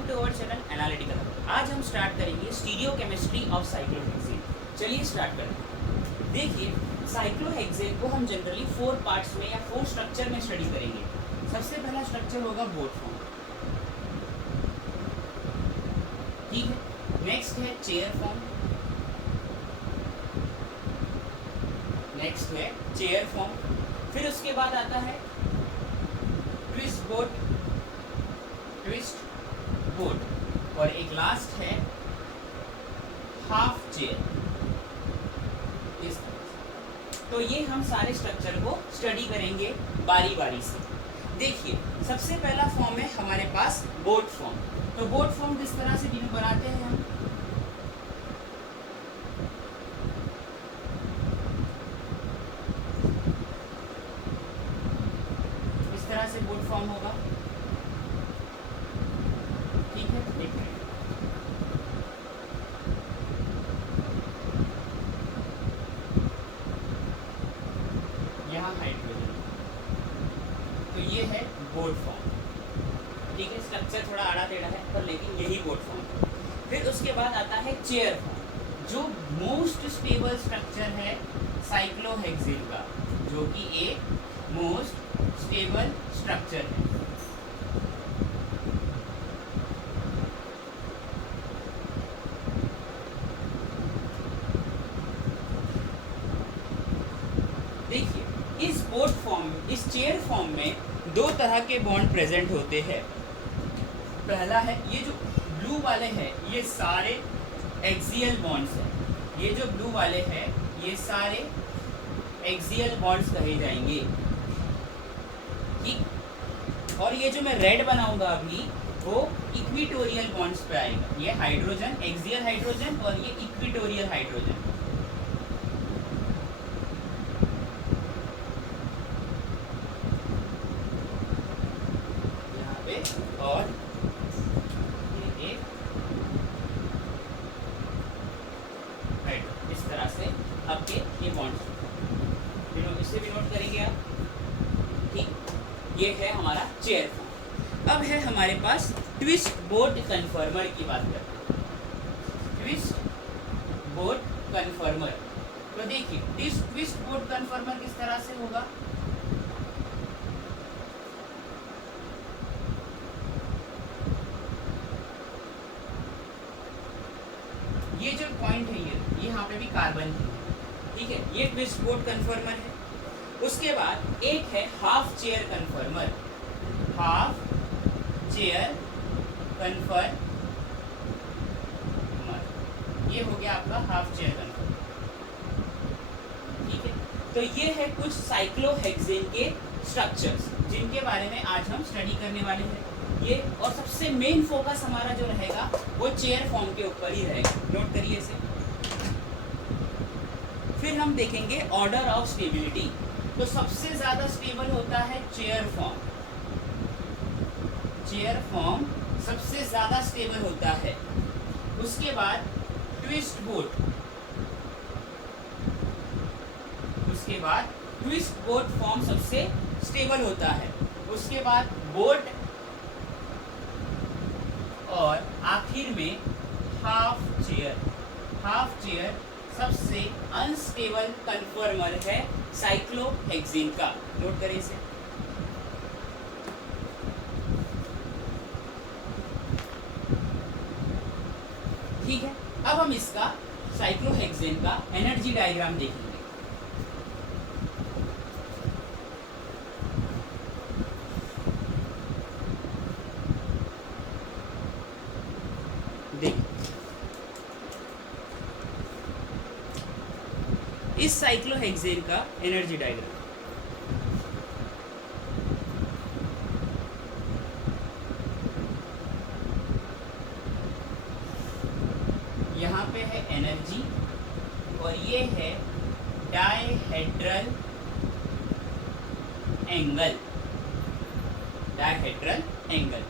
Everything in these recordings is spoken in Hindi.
Welcome to our channel analytical. आज हम स्टार्ट करेंगे स्टीरियोकेमिस्ट्री ऑफ साइक्लोहेक्सेन। चलिए स्टार्ट करें। देखिए, साइक्लोहेक्सेन को हम जनरली 4 पार्ट्स में या 4 स्ट्रक्चर में स्टडी करेंगे। सबसे पहला स्ट्रक्चर होगा बोट फॉर्म, ठीक है। नेक्स्ट है चेयर फॉर्म, नेक्स्ट है चेयर फॉर्म। फिर उसके बाद आता है ट्विस्ट बोट, ट्विस्ट बोट, और एक लास्ट है हाफ चेयर। इस तरह से तो ये हम सारे स्ट्रक्चर को स्टडी करेंगे बारी बारी से। देखिए, सबसे पहला फॉर्म है हमारे पास बोट फॉर्म। तो बोट फॉर्म किस तरह से बनाते हैं हम? इस तरह से बोट फॉर्म होगा, ठीक है। एक मिनट, यहाँ हाइड्रोजन, तो ये है बोट फॉर्म, ठीक है। स्ट्रक्चर थोड़ा आड़ा टेढ़ा है पर लेकिन यही बोट फॉर्म। फिर उसके बाद आता है चेयर फॉर्म, जो मोस्ट स्टेबल स्ट्रक्चर है साइक्लोहेक्सेन का, जो कि एक मोस्ट स्टेबल स्ट्रक्चर है। देखिए, इस बोट फॉर्म, इस चेयर फॉर्म में 2 तरह के बॉन्ड प्रेजेंट होते हैं। पहला है ये जो ब्लू वाले हैं, ये सारे एक्सियल बॉन्ड्स हैं। ये जो ब्लू वाले हैं ये सारे एक्सियल बॉन्ड्स कहे जाएंगे, ठीक। और ये जो मैं रेड बनाऊंगा अभी, वो इक्विटोरियल बॉन्ड्स पे आएगा। ये हाइड्रोजन, एक्सियल हाइड्रोजन, और ये इक्विटोरियल हाइड्रोजन। यहाँ पे और इस तरह से आपके ये बॉन्ड्स, इसे भी नोट करेंगे आप, ठीक। ये है हमारा चेयर फॉर्म। अब है हमारे पास ट्विस्ट बोट कन्फर्मर की बात करते हैं। ट्विस्ट बोट कन्फर्मर, तो देखिए ट्विस्ट बोट कन्फर्मर किस तरह से होगा? ये जो पॉइंट है ये यहाँ पे भी कार्बन है, ठीक है। ये ट्विस्ट बोट कन्फर्मर है। उसके बाद एक है हाफ चेयर कन्फर्मर, हाफ चेयर कन्फर्मर, ये हो गया आपका हाफ चेयर कन्फर्मर, ठीक है। तो ये है कुछ साइक्लोहेक्सेन के स्ट्रक्चर्स जिनके बारे में आज हम स्टडी करने वाले हैं। ये और सबसे मेन फोकस हमारा जो रहेगा वो चेयर फॉर्म के ऊपर ही रहेगा, नोट करिए इसे। फिर हम देखेंगे ऑर्डर ऑफ स्टेबिलिटी। तो सबसे ज्यादा स्टेबल होता है चेयर फॉर्म, चेयर फॉर्म सबसे ज्यादा स्टेबल होता है। उसके बाद ट्विस्ट बोट, उसके बाद ट्विस्ट बोट फॉर्म सबसे स्टेबल होता है। उसके बाद बोट, और आखिर में हाफ चेयर। हाफ चेयर सबसे अनस्टेबल कन्फर्मर है साइक्लोहेक्सेन का, नोट करें इसे। ठीक है, अब हम इसका साइक्लोहेक्सेन का एनर्जी डायग्राम देखेंगे। इस साइक्लोहेक्सेन का एनर्जी डायग्राम, यहाँ पे है एनर्जी, और ये है डायहेड्रल एंगल, डायहेड्रल एंगल,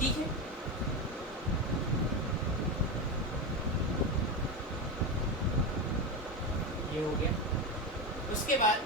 ठीक है। ये हो गया। उसके बाद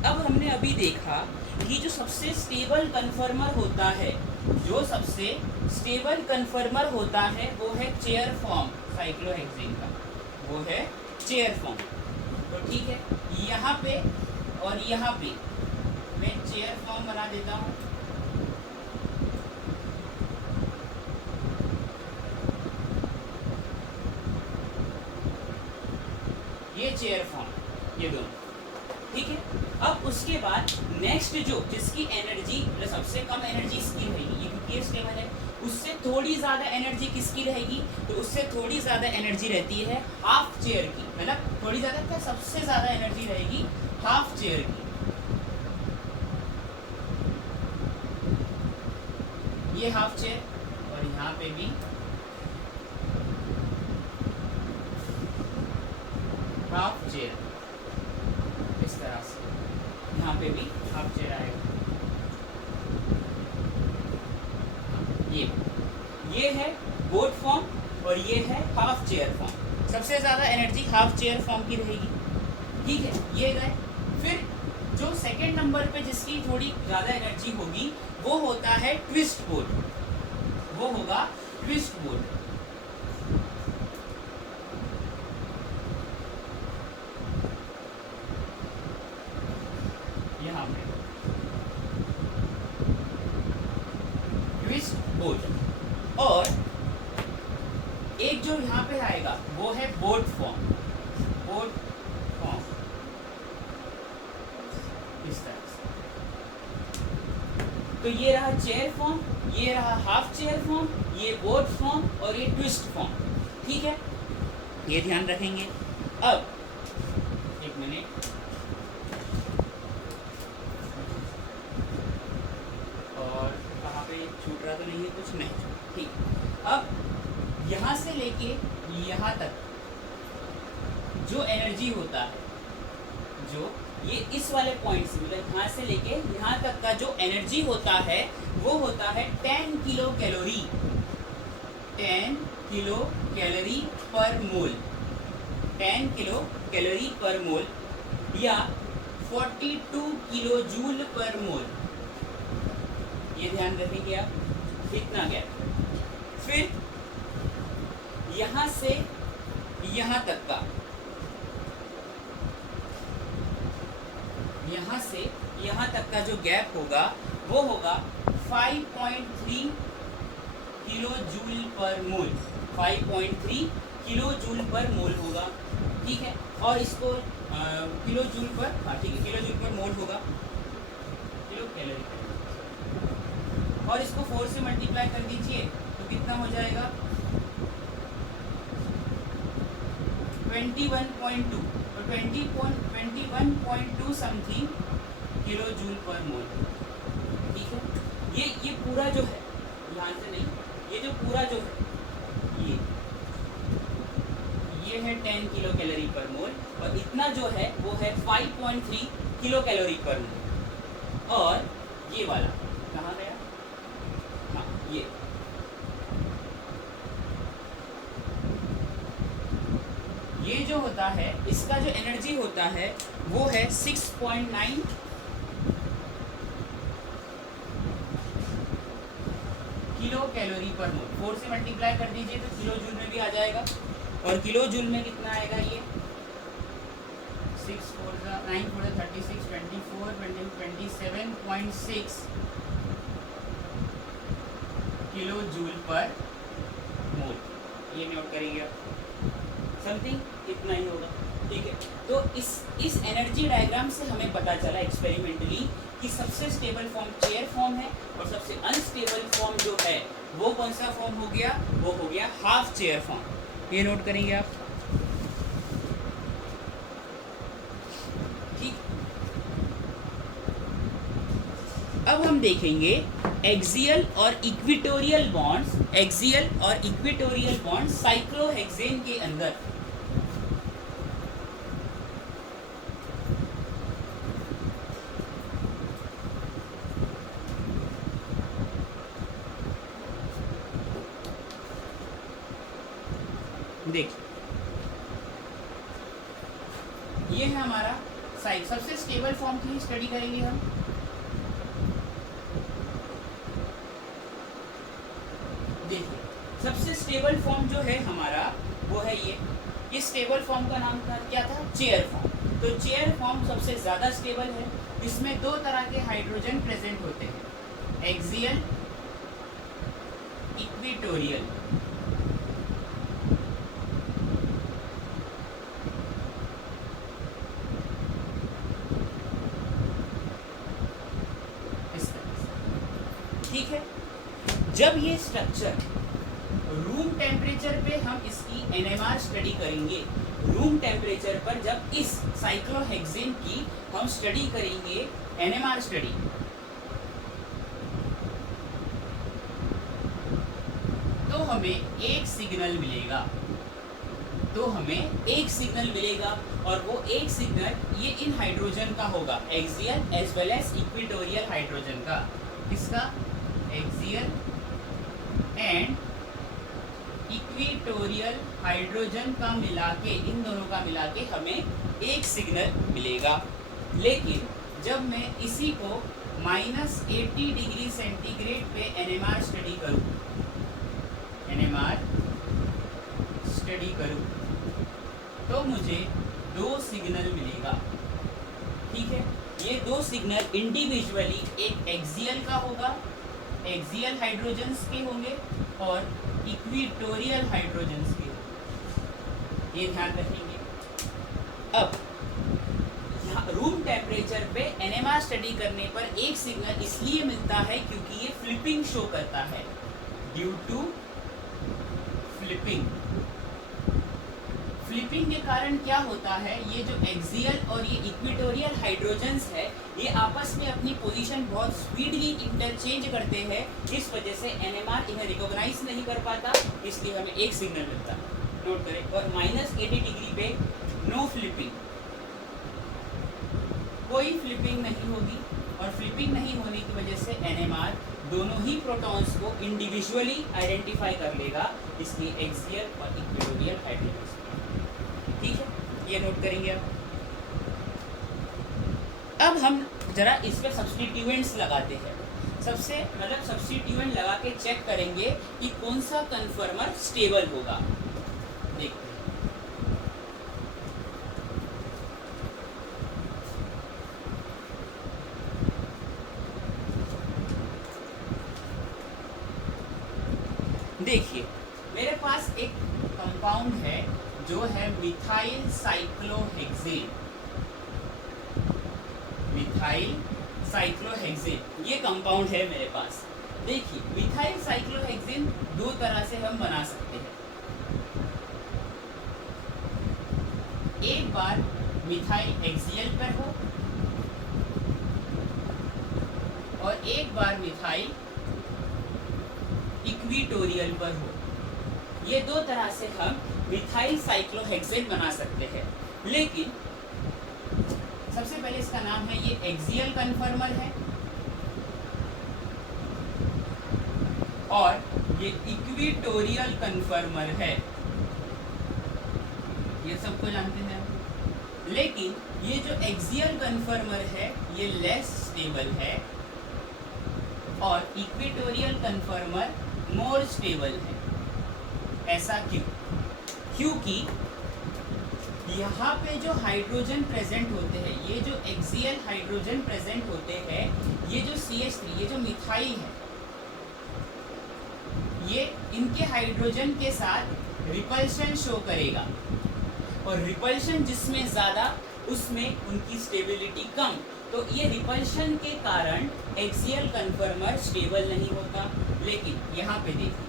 अब हमने अभी देखा कि जो सबसे स्टेबल कन्फर्मर होता है, जो सबसे स्टेबल कन्फर्मर होता है वो है चेयर फॉर्म साइक्लोहेक्सेन का, वो है चेयर फॉर्म। तो ठीक है, यहाँ पे और यहाँ पे मैं चेयर फॉर्म बना देता हूँ। ये चेयर फॉर्म, ये दोनों, ठीक है। अब उसके बाद नेक्स्ट जो जिसकी एनर्जी सबसे कम एनर्जी इसकी रहेगी, ये क्योंकि ये स्टेबल है, उससे थोड़ी ज़्यादा एनर्जी किसकी रहेगी, तो उससे थोड़ी ज़्यादा एनर्जी रहती है हाफ चेयर की, मतलब थोड़ी ज़्यादा क्या, सबसे ज़्यादा एनर्जी रहेगी हाफ चेयर की। ये हाफ चेयर, और यहाँ पे भी हाफ चेयर, इस तरह से यहाँ पे भी हाफ चेयर आएगा। ये है बोट फॉर्म और ये है हाफ चेयर फॉर्म। सबसे ज़्यादा एनर्जी हाफ चेयर फॉर्म की रहेगी, ठीक है, ये गए। फिर जो सेकंड नंबर पे जिसकी थोड़ी ज़्यादा एनर्जी होगी वो होता है ट्विस्ट बोट, वो होगा ट्विस्ट बोट। यहाँ पे ट्विस्ट बोट, और एक जो यहाँ पे आएगा वो है बोट फॉर्म, बोट फॉर्म इस तरह से। तो ये रहा चेयर फॉर्म, ये रहा हाफ चेयर फॉर्म, ये बोट फॉर्म और ये ट्विस्ट फॉर्म, ठीक है, ये ध्यान रखेंगे। अब एक मिनट, और कहाँ पे छूट रहा तो नहीं है कुछ, नहीं, ठीक। अब यहाँ से लेके यहाँ तक जो एनर्जी होता है, जो ये इस वाले पॉइंट से मतलब यहाँ से लेके यहाँ तक का जो एनर्जी होता है वो होता है 10 किलो कैलोरी, 10 किलो कैलोरी पर मोल, 10 किलो कैलोरी पर मोल, या 42 किलो जूल पर मोल, ये ध्यान रखेंगे आप, इतना गैप। फिर यहाँ से यहाँ तक का, यहाँ से यहाँ तक का जो गैप होगा वो होगा 5.3 किलो जूल पर मोल, 5.3 किलो जूल पर मोल होगा, ठीक है। और इसको किलो जूल पर, हाँ ठीक है, किलो जूल पर मोल होगा, किलो कैलोरी, और इसको 4 से मल्टीप्लाई कर दीजिए तो कितना हो जाएगा 21.2, तो 21.2 समथिंग किलो जूल पर मोल, ठीक है। ये पूरा जो है, ध्यान से नहीं, ये जो पूरा जो है ये है 10 किलो कैलोरी पर मोल, और इतना जो है वो है 5.3 किलो कैलोरी पर मोल। और ये वाला कहाँ गया, हाँ ये जो होता है इसका जो एनर्जी होता है वो है 6.9 किलो कैलोरी पर मोल। 4 से मल्टीप्लाई कर दीजिए तो किलो जूल में भी आ जाएगा, और किलो जूल में कितना आएगा, ये 6 4 9 4 36 24 27.6 किलो जूल पर मोल, ये नोट करेंगे आप, समथिंग इतना ही होगा, ठीक है। तो इस एनर्जी डायग्राम से हमें पता चला एक्सपेरिमेंटली कि सबसे स्टेबल फॉर्म चेयर फॉर्म है, और सबसे अनस्टेबल फॉर्म जो है वो कौन सा फॉर्म हो गया, वो हो गया हाफ चेयर फॉर्म, ये नोट करेंगे आप, ठीक। अब हम देखेंगे एक्सियल और इक्विटोरियल बॉन्ड्स, एक्सियल और इक्विटोरियल बॉन्ड्स साइक्लोहेक्सेन के अंदर। देखिए, ये है हमारा सबसे स्टेबल फॉर्म की ही स्टडी करेंगे हम। देखिए सबसे स्टेबल फॉर्म जो है हमारा वो है ये स्टेबल फॉर्म का नाम क्या था, चेयर फॉर्म। तो चेयर फॉर्म सबसे ज़्यादा स्टेबल है। इसमें दो तरह के हाइड्रोजन प्रेजेंट होते हैं, एक्सियल, इक्वेटोरियल। इस तरह से, ठीक है। जब ये स्ट्रक्चर रूम टेम्परेचर पे हम इसकी एनएमआर स्टडी करेंगे, रूम टेम्परेचर पर जब इस साइक्लोहेक्सेन की हम स्टडी करेंगे, एनएमआर स्टडी, तो हमें एक सिग्नल मिलेगा। और वो एक सिग्नल ये इन हाइड्रोजन का होगा, axial as well as equatorial hydrogen का। किसका, एक्सियल एंड इक्वेटोरियल हाइड्रोजन का मिला के, इन दोनों का मिला के हमें एक सिग्नल मिलेगा। लेकिन जब मैं इसी को -80 डिग्री सेंटीग्रेड पे एनएमआर स्टडी करूं, तो मुझे दो सिग्नल मिलेगा। ठीक है, ये दो सिग्नल इंडिविजुअली एक एक्सियल का होगा, एक्सियल हाइड्रोजन्स के होंगे, और इक्वेटोरियल हाइड्रोजन्स के होंगे। ये ध्यान रखेंगे। अब यहाँ रूम टेम्परेचर पे एनएमआर स्टडी करने पर एक सिग्नल इसलिए मिलता है क्योंकि ये फ्लिपिंग शो करता है, ड्यू टू फ्लिपिंग। फ्लिपिंग के कारण क्या होता है, ये जो एक्सियल और ये इक्वेटोरियल हाइड्रोजन्स है, ये आपस में अपनी पोजीशन बहुत स्पीडली इंटरचेंज करते हैं। इस वजह से एनएमआर इन्हें रिकॉग्नाइज नहीं कर पाता, इसलिए हमें एक सिग्नल मिलता है। नोट करें। और -80 डिग्री पे नो फ्लिपिंग, कोई फ्लिपिंग नहीं होगी, और फ्लिपिंग नहीं होने की वजह से एनएमआर दोनों ही प्रोटॉन्स को इंडिविजुअली आइडेंटिफाई कर लेगा, इसलिए एक्सियल और इक्वेटोरियल हाइड्रोजन्स। ठीक है, ये नोट करेंगे आप। अब हम जरा इस पे सब्स्टिट्यूएंट्स लगाते हैं। सब्स्टिट्यूएंट लगा के चेक करेंगे कि कौन सा कन्फर्मर स्टेबल होगा। देखते हैं। देखिए मेरे पास एक कंपाउंड है जो है मिथाइल साइक्लोहेक्सेन। ये कंपाउंड है मेरे पास। देखिए मिथाइल साइक्लोहेक्सेन दो तरह से हम बना सकते हैं। एक बार मिथाइल एक्सियल पर हो, और एक बार मिथाइल इक्वेटोरियल पर हो। ये दो तरह से हम मिथाइल साइक्लोहेक्सेन बना सकते हैं। लेकिन सबसे पहले इसका नाम है, ये एक्सियल कन्फर्मर है, और ये इक्वेटोरियल कन्फर्मर है। ये सबको जानते हैं। लेकिन ये जो एक्सियल कन्फर्मर है ये लेस स्टेबल है, और इक्वेटोरियल कन्फर्मर मोर स्टेबल है। ऐसा क्यों? क्योंकि यहाँ पे जो हाइड्रोजन प्रेजेंट होते हैं, ये जो एक्सियल हाइड्रोजन प्रेजेंट होते हैं, ये जो CH3, ये जो मिथाइल है, ये इनके हाइड्रोजन के साथ रिपल्शन शो करेगा, और रिपल्शन जिसमें ज़्यादा उसमें उनकी स्टेबिलिटी कम। तो ये रिपल्शन के कारण एक्सियल कन्फर्मर स्टेबल नहीं होता। लेकिन यहाँ पे देखिए,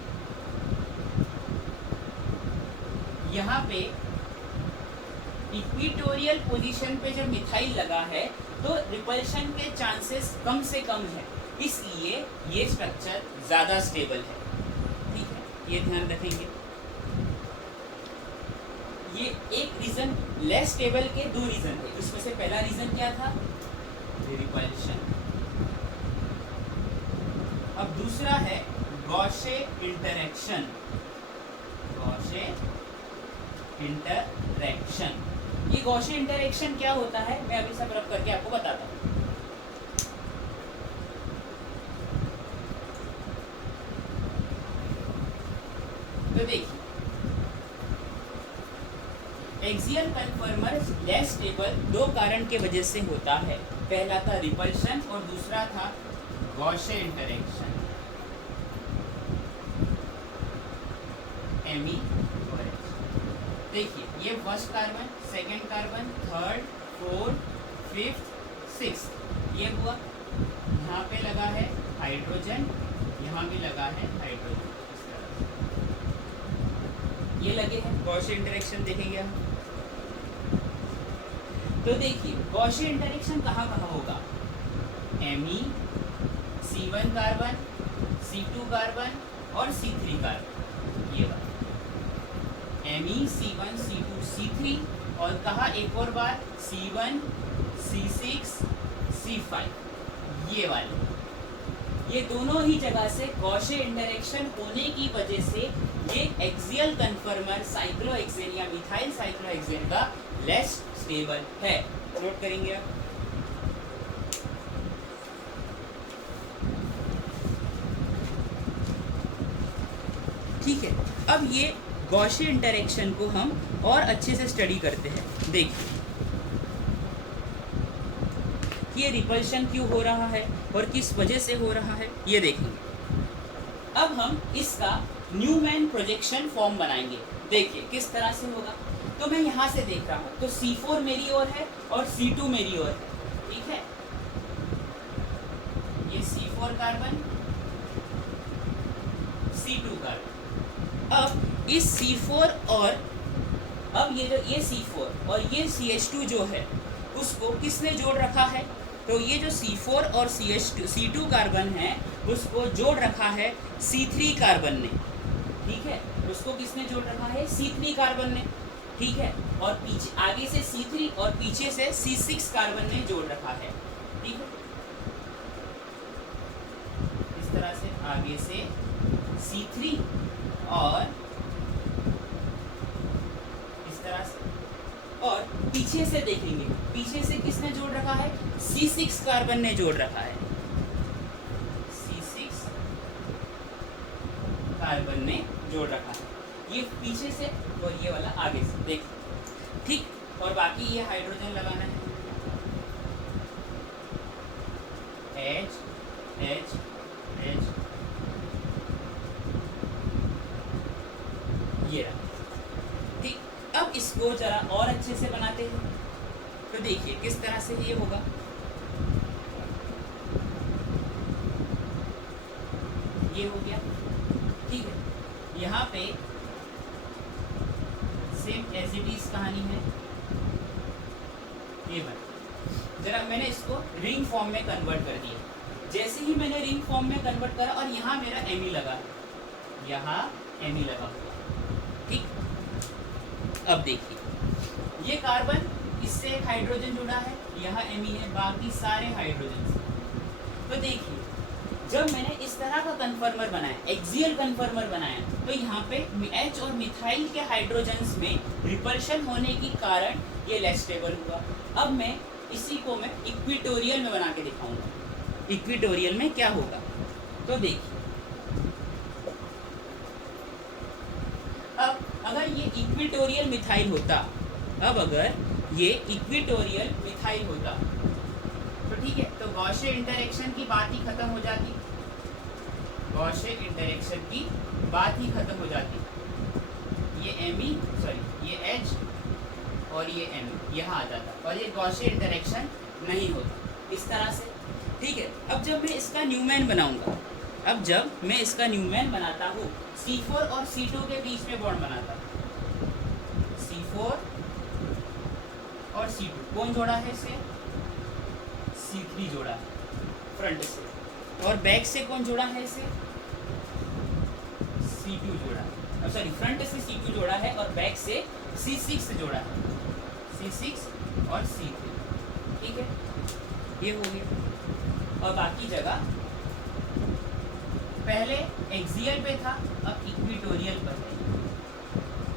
यहाँ पे इक्वेटोरियल पोजीशन पे जब मिथाइल लगा है तो रिपल्शन के चांसेस कम से कम है, इसलिए ये स्ट्रक्चर ज़्यादा स्टेबल है। ठीक है, ये ध्यान रखेंगे। ये एक रीज़न, लेस स्टेबल के दो रीज़न थे। इसमें से पहला रीज़न क्या था? रिपल्शन। अब दूसरा है गॉशे इंटरैक्शन। ये गॉसियन इंटरेक्शन क्या होता है मैं अभी सब रब करके आपको बताता हूँ। तो देखिए एक्सियल कन्फर्मर लेस स्टेबल दो कारण के वजह से होता है। पहला था रिपल्शन और दूसरा था गॉसियन इंटरेक्शन, एमी और एच। देखिए ये first carbon, second carbon, third, fourth, fifth, sixth, ये हुआ। यहाँ पे लगा है हाइड्रोजन, यहाँ भी लगा है हाइड्रोजन, इस तरह से ये लगे हैं। गॉसियन इंटरेक्शन देखेंगे हम। तो देखिए गॉसियन इंटरेक्शन कहाँ कहाँ होगा, Amy, C1 carbon, C2 carbon और C3 कार्बन, ये वाला एमी, C1, C2, C3 और कहा एक और बार C1, C6, C5, ये वाले। ये दोनों ही जगह से गॉसियन इंटरेक्शन होने की वजह से ये एक्सियल कन्फर्मर साइक्लोहेक्सेन या मिथाइल साइक्लोहेक्सेन का लेस स्टेबल है। नोट करेंगे आप। ठीक है, अब ये गॉसियन इंटरेक्शन को हम और अच्छे से स्टडी करते हैं। देखिए ये रिपल्शन क्यों हो रहा है और किस वजह से हो रहा है ये देखेंगे। अब हम इसका न्यूमैन प्रोजेक्शन फॉर्म बनाएंगे। देखिए किस तरह से होगा। तो मैं यहाँ से देख रहा हूँ तो C4 मेरी ओर है और C2 मेरी ओर है, ठीक है। ये C4 कार्बन, C2 कार्बन। अब इस C4 और अब ये C4 और ये CH2 जो है उसको किसने जोड़ रखा है, तो ये जो C4 और C2 कार्बन है उसको जोड़ रखा है C3 कार्बन ने, ठीक है। उसको किसने जोड़ रखा है, C3 कार्बन ने, ठीक है। और पीछे आगे से C3 और पीछे से C6 कार्बन ने जोड़ रखा है, ठीक है। इस तरह से आगे से C3 और इस तरह से, और पीछे से देखेंगे पीछे से किसने जोड़ रखा है, C6 कार्बन ने जोड़ रखा है, C6 कार्बन ने जोड़ रखा है। ये पीछे से और ये वाला आगे से, देख ठीक। और बाकी ये हाइड्रोजन लगाना है, H H H, ये रहा, ठीक। अब इसको जरा और अच्छे से बनाते हैं। तो देखिए किस तरह से ये होगा। ये हो गया, ठीक है। यहाँ पे सेम एज इट इज कहानी है। ये बन जरा मैंने इसको रिंग फॉर्म में कन्वर्ट कर दिया। जैसे ही मैंने रिंग फॉर्म में कन्वर्ट करा और यहाँ मेरा एमी लगा, यहाँ एमी लगा हुआ, ठीक। अब देखिए ये कार्बन इससे एक हाइड्रोजन जुड़ा है, यहाँ एमी है, बाकी सारे हाइड्रोजन। तो देखिए जब मैंने इस तरह का कन्फर्मर बनाया, एक्सियल कन्फर्मर बनाया, तो यहाँ पे H और मिथाइल के हाइड्रोजन्स में रिपल्शन होने के कारण ये लेस स्टेबल हुआ। अब मैं इसी को मैं इक्विटोरियल में बना के दिखाऊंगा। इक्विटोरियल में क्या होगा, तो देखिए अब अगर ये इक्विटोरियल मिथाइल होता, अब अगर ये इक्विटोरियल मिथाइल होता तो ठीक है, तो गॉसियन इंटरेक्शन की बात ही खत्म हो जाती। गॉसियन इंटरेक्शन की बात ही खत्म हो जाती। ये एमी सॉरी ये H और ये एमी यहाँ आ जाता और ये गॉसियन इंटरेक्शन नहीं होता, इस तरह से, ठीक है। अब जब मैं इसका न्यूमैन बनाऊंगा, अब जब मैं इसका न्यूमैन बनाता हूँ C4 और C2 के बीच में बॉन्ड बनाता हूँ, C4 और C2 कौन जोड़ा है इसे, C3 जोड़ा है फ्रंट से, और बैक से कौन जोड़ा है इसे, C2 जोड़ा है, सॉरी फ्रंट से C2 जोड़ा है और बैक से C6 से जोड़ा है, C6 और C3, ठीक है। ये हो गया। और बाकी जगह पहले एक्सियल पे था, अब इक्विटोरियल पर है,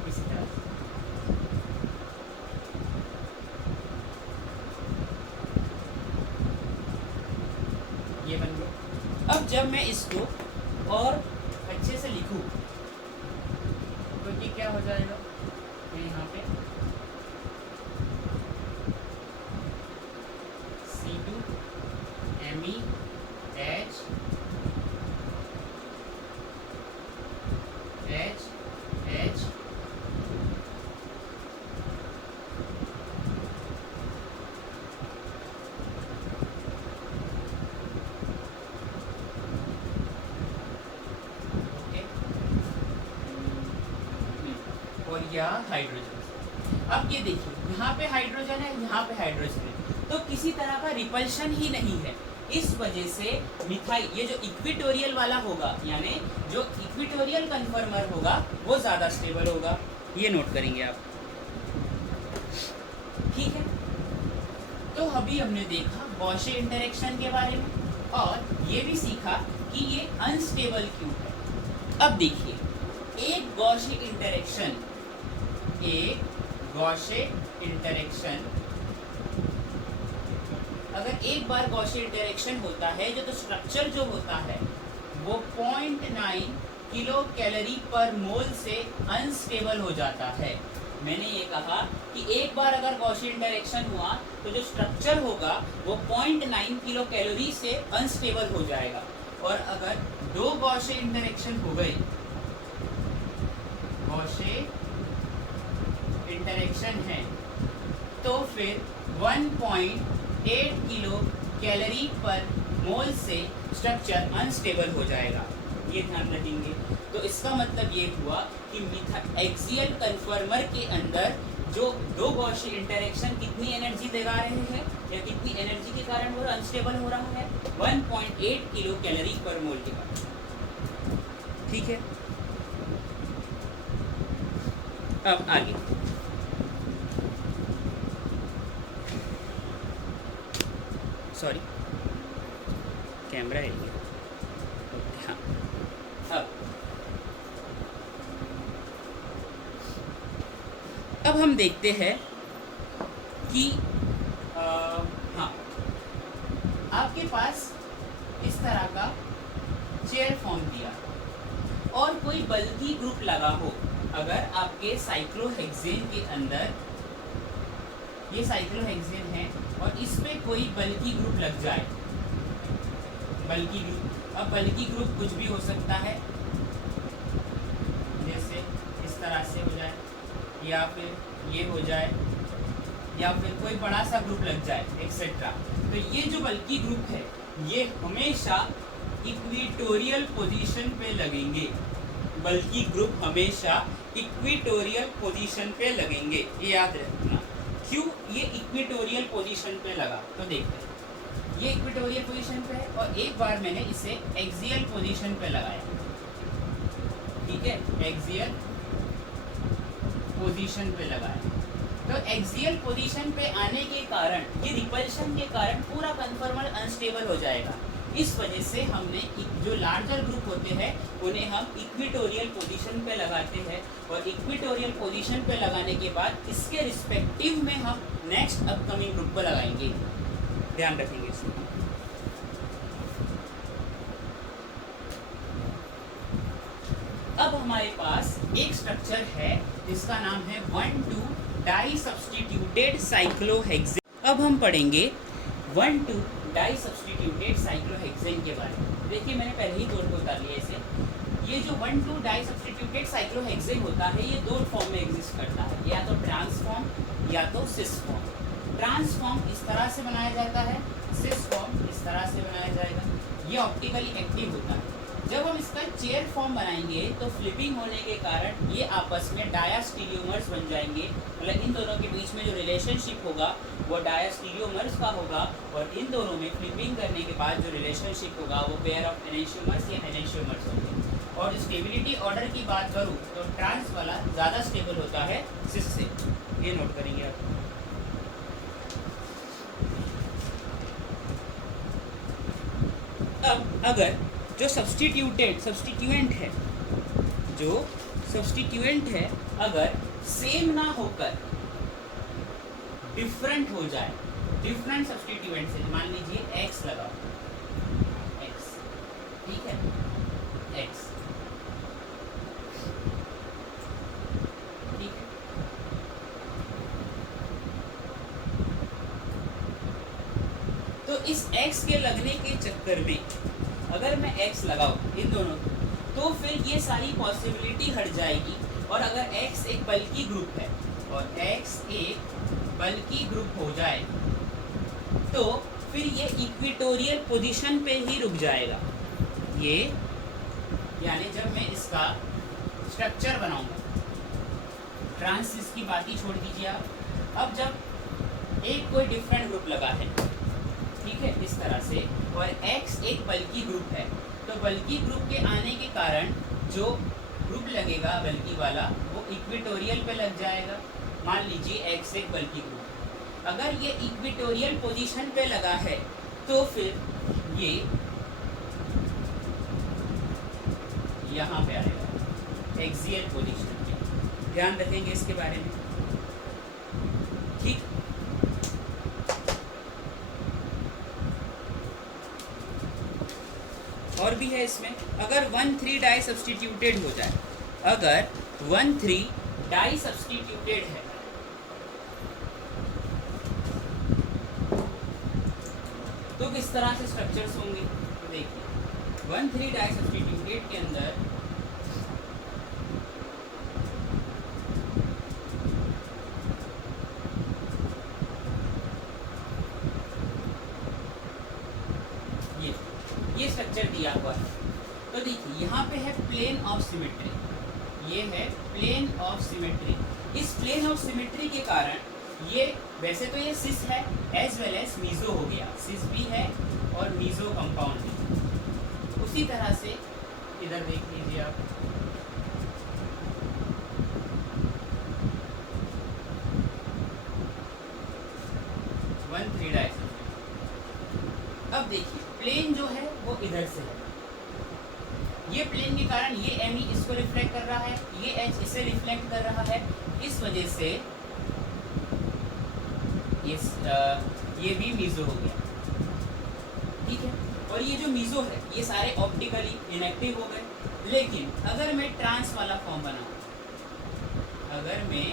इस तरह। अब जब मैं इसको और अच्छे से लिखूं तो ये क्या हो जाएगा, तो यहाँ पे C2MeH और यह हाइड्रोजन। अब ये देखिए यहाँ पे हाइड्रोजन है, यहाँ पे हाइड्रोजन है, तो किसी तरह का रिपल्शन ही नहीं है। इस वजह से मिथाइल, ये जो इक्विटोरियल वाला होगा, यानी जो इक्विटोरियल कन्फर्मर होगा वो ज़्यादा स्टेबल होगा। ये नोट करेंगे आप, ठीक है। तो अभी हमने देखा गॉसे इंटरेक्शन के बारे में और ये भी सीखा कि ये अनस्टेबल क्यों है। अब देखिए एक गॉसे इंटरेक्शन अगर एक बार गॉसे इंटरेक्शन होता है जो, तो स्ट्रक्चर जो होता है वो 0.9 किलो कैलोरी पर मोल से अनस्टेबल हो जाता है। मैंने ये कहा कि एक बार अगर गॉसे इंटरेक्शन हुआ तो जो स्ट्रक्चर होगा वो 0.9 किलो कैलोरी से अनस्टेबल हो जाएगा। और अगर दो गॉसे इंटरेक्शन हो गए, गॉसे इंटरेक्शन है, तो फिर 1.8 किलो कैलोरी पर मोल से स्ट्रक्चर अनस्टेबल हो जाएगा। ये ध्यान रखेंगे। तो इसका मतलब ये हुआ कि एक्सियल कन्फर्मर के अंदर जो दो गॉसे इंटरेक्शन कितनी एनर्जी लगा रहे हैं या कितनी एनर्जी के कारण वो अनस्टेबल हो रहा है, 1.8 किलो कैलोरी पर मोल के कारण, ठीक है। अब आगे सॉरी कैमरा है ये, हाँ। अब हम देखते हैं कि हाँ, आपके पास इस तरह का चेयर फॉर्म दिया और कोई बल्कि ग्रुप लगा हो। अगर आपके साइक्लोहेक्सेन के अंदर, ये साइक्लोहेक्सेन है और इस पे कोई बल्कि ग्रुप लग जाए, बल्कि ग्रुप, अब बल्कि ग्रुप कुछ भी हो सकता है, जैसे इस तरह से हो जाए या फिर ये हो जाए या फिर कोई बड़ा सा ग्रुप लग जाए एक्सेट्रा। तो ये जो बल्कि ग्रुप है ये हमेशा इक्विटोरियल पोजीशन पे लगेंगे। बल्कि ग्रुप हमेशा इक्विटोरियल पोजीशन पे लगेंगे, ये याद रखना। क्यों ये इक्विटोरियल पोजीशन पे लगा, तो देखते हैं। ये इक्विटोरियल पोजीशन पे है और एक बार मैंने इसे एक्सियल पोजीशन पे लगाया, ठीक है, एक्सियल पोजीशन पे लगाया। तो एक्सियल पोजीशन पे आने के कारण, ये रिपल्शन के कारण पूरा कन्फर्मर अनस्टेबल हो जाएगा। इस वजह से हमने जो लार्जर ग्रुप होते हैं उन्हें हम इक्विटोरियल पोजीशन पे लगाते हैं और इक्विटोरियल पोजीशन पे लगाने के बाद इसके रिस्पेक्टिव में हम नेक्स्ट अपकमिंग ग्रुप को लगाएंगे। ध्यान रखेंगे इसमें। अब हमारे पास एक स्ट्रक्चर है जिसका नाम है 1,2 डाई सब्स्टिट्यूटेड साइक्लोहेक्सेन। अब हम पढ़ेंगे 1,2 डाई सब्स्टिट्यूटेड साइक्लोहेक्सेन के बारे में। देखिए मैंने पहले ही बोर्ड को उतार लिया इसे। ये जो 1,2 डाई सब्स्टिट्यूटेड साइक्लोहेक्सेन होता है ये दो फॉर्म में एग्जिस्ट करता है, या तो ट्रांस फॉर्म या तो सिस फॉर्म। ट्रांस फॉर्म इस तरह से बनाया जाता है, सिस फॉर्म इस तरह से बनाया जाएगा। ये ऑप्टिकली एक्टिव होता है। जब हम इसका चेयर फॉर्म बनाएंगे तो फ्लिपिंग होने के कारण ये आपस में डायास्टीरियोमर्स बन जाएंगे। मतलब इन दोनों के बीच में जो रिलेशनशिप होगा वो डायास्टीरियोमर्स का होगा और इन दोनों में फ्लिपिंग करने के बाद जो रिलेशनशिप होगा वो पेयर ऑफ एनेंशियोमर्स या एनेंशियोमर्स होंगे। और स्टेबिलिटी ऑर्डर की बात करूँ तो ट्रांस वाला ज़्यादा स्टेबल होता है सिस से, ये नोट करेंगे आप। अब अगर जो सब्स्टिट्यूएंट है अगर सेम ना होकर डिफरेंट हो जाए, डिफरेंट सब्स्टिट्यूएंट से, मान लीजिए x लगा, x तो इस x के लगने के चक्कर में अगर मैं x लगाऊं इन दोनों, तो फिर ये सारी पॉसिबिलिटी हट जाएगी। और अगर x एक बल्कि ग्रुप है और x एक बल्कि ग्रुप हो जाए, तो फिर ये इक्विटोरियल पोजीशन पे ही रुक जाएगा। ये यानी जब मैं इसका स्ट्रक्चर बनाऊंगा, ट्रांसिस की बात ही छोड़ दीजिए आप, अब जब एक कोई डिफरेंट ग्रुप लगा है, ठीक है, इस तरह से, और x एक बल्कि ग्रुप है, तो बल्कि ग्रुप के आने के कारण जो ग्रुप लगेगा बल्कि वाला, वो इक्विटोरियल पे लग जाएगा। मान लीजिए x एक बल्कि ग्रुप, अगर ये इक्विटोरियल पोजीशन पे लगा है, तो फिर ये यहाँ पे आएगा एक्सियल पोजीशन पे। ध्यान रखेंगे इसके बारे में, ठीक। और भी है इसमें, अगर 1,3 डाई सब्सटीट्यूटेड हो जाए, अगर 1,3 डाई सब्सटीट्यूटेड है, तो किस तरह से स्ट्रक्चर्स होंगे। तो देखिए 1,3 डाई सब्सटीट्यूटेड के अंदर ये स्ट्रक्चर दिया हुआ है। तो देखिए यहाँ पे है प्लेन ऑफ सिमेट्री, ये है प्लेन ऑफ सिमेट्री। इस प्लेन ऑफ सिमेट्री के कारण ये, वैसे तो ये सिस है एज वेल एज मीजो हो गया, सिस भी है और मीजो कंपाउंड भी। उसी तरह से इधर देख लीजिए आप, अब देखिए प्लेन जो है वो इधर से है, ये प्लेन के कारण ये एम इसको रिफ्लेक्ट कर रहा है, ये एच इसे रिफ्लेक्ट कर रहा है, इस वजह से ये भी मीजो हो गया, ठीक है। और ये जो मीजो है ये सारे ऑप्टिकली इनएक्टिव हो गए। लेकिन अगर मैं ट्रांस वाला फॉर्म बनाऊं, अगर मैं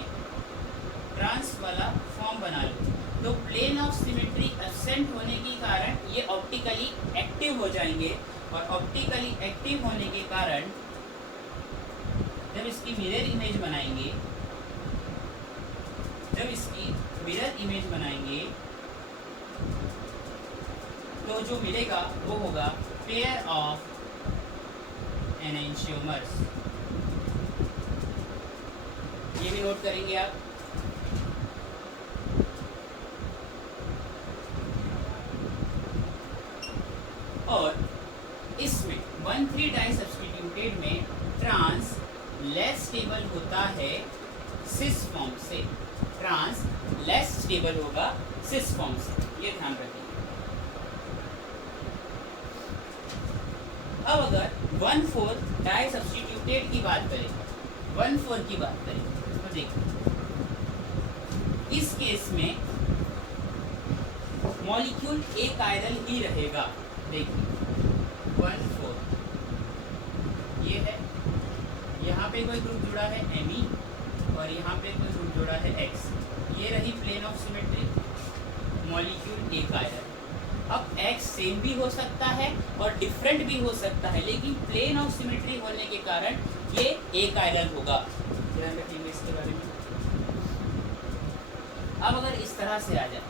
ट्रांस वाला फॉर्म बना लूँ, तो प्लेन ऑफ सिमेट्री एब्सेंट होने के कारण ये ऑप्टिकली एक्टिव हो जाएंगे, और ऑप्टिकली एक्टिव होने के कारण जब इसकी मिरर इमेज बनाएंगे, जब इसकी मिरर इमेज बनाएंगे, तो जो मिलेगा वो होगा पेयर ऑफ एनेंशियोमर्स। ये भी नोट करेंगे आप। और इसमें 1,3 डाई सब्स्टिट्यूटेड में ट्रांस लेस स्टेबल होता है सिस फॉर्म से, ट्रांस लेस स्टेबल होगा सिस फॉर्म से, ये ध्यान रखिए। अब अगर 1,4 डाई सब्स्टिट्यूटेड की बात करें, 1,4 की बात करें, तो देखिए इस केस में मॉलिक्यूल एक कायरल ही रहेगा। देखिए 1,4 ये है, यहाँ पे कोई ग्रुप जुड़ा है Me, और यहाँ पे कोई ग्रुप जुड़ा है X, ये रही प्लेन ऑफ सिमेट्री, मॉलिक्यूल एक कायरल। अब X सेम भी हो सकता है और डिफरेंट भी हो सकता है, लेकिन प्लेन ऑफ सिमेट्री होने के कारण ये एक कायरल होगा। ध्यान रखिएगा इसके बारे में। अब अगर इस तरह से आ जाए,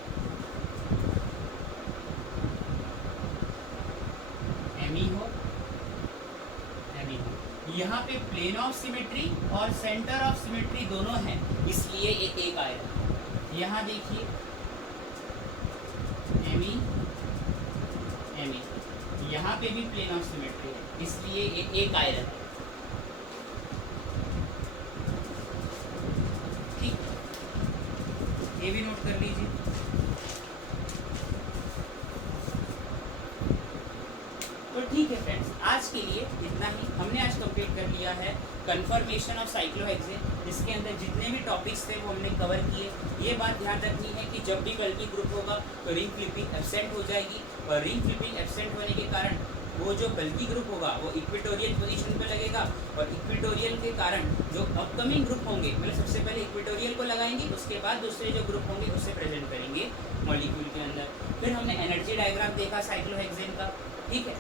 Me हो, Me हो, यहाँ पे प्लेन ऑफ सिमेट्री और सेंटर ऑफ सिमेट्री दोनों हैं, इसलिए ये एक आयरन। यहाँ देखिए Me, Me, यहाँ पे भी प्लेन ऑफ सिमेट्री है, इसलिए ये एक आयरन है। ठीक, ये भी नोट कर लीजिए। तो ठीक है फ्रेंड्स, आज के लिए इतना ही। हमने आज कंप्लीट कर लिया है कन्फर्मेशन ऑफ साइक्लोहेक्सेन, जिसके अंदर जितने भी टॉपिक्स थे वो हमने कवर किए। ये बात ध्यान रखनी है कि जब भी बल्कि ग्रुप होगा तो रिंग फ्लिपिंग एब्सेंट हो जाएगी, और रिंग फ्लिपिंग एब्सेंट होने के कारण वो जो बल्कि ग्रुप होगा वो इक्वेटोरियल पोजीशन पे लगेगा, और इक्वेटोरियल के कारण जो अपकमिंग ग्रुप होंगे, मतलब सबसे पहले इक्वेटोरियल को लगाएंगे, उसके बाद दूसरे जो ग्रुप होंगे उससे प्रेजेंट करेंगे मॉलिक्यूल के अंदर। फिर हमने एनर्जी डायग्राम देखा साइक्लोहेक्सेन का, ठीक है।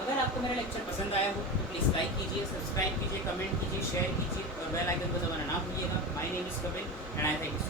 अगर आपको मेरा लेक्चर पसंद आया हो तो प्लीज़ लाइक कीजिए, सब्सक्राइब कीजिए, कमेंट कीजिए, शेयर कीजिए और बेल आइकन को दबाना ना भूलिएगा। My name is Kapil and I thank you.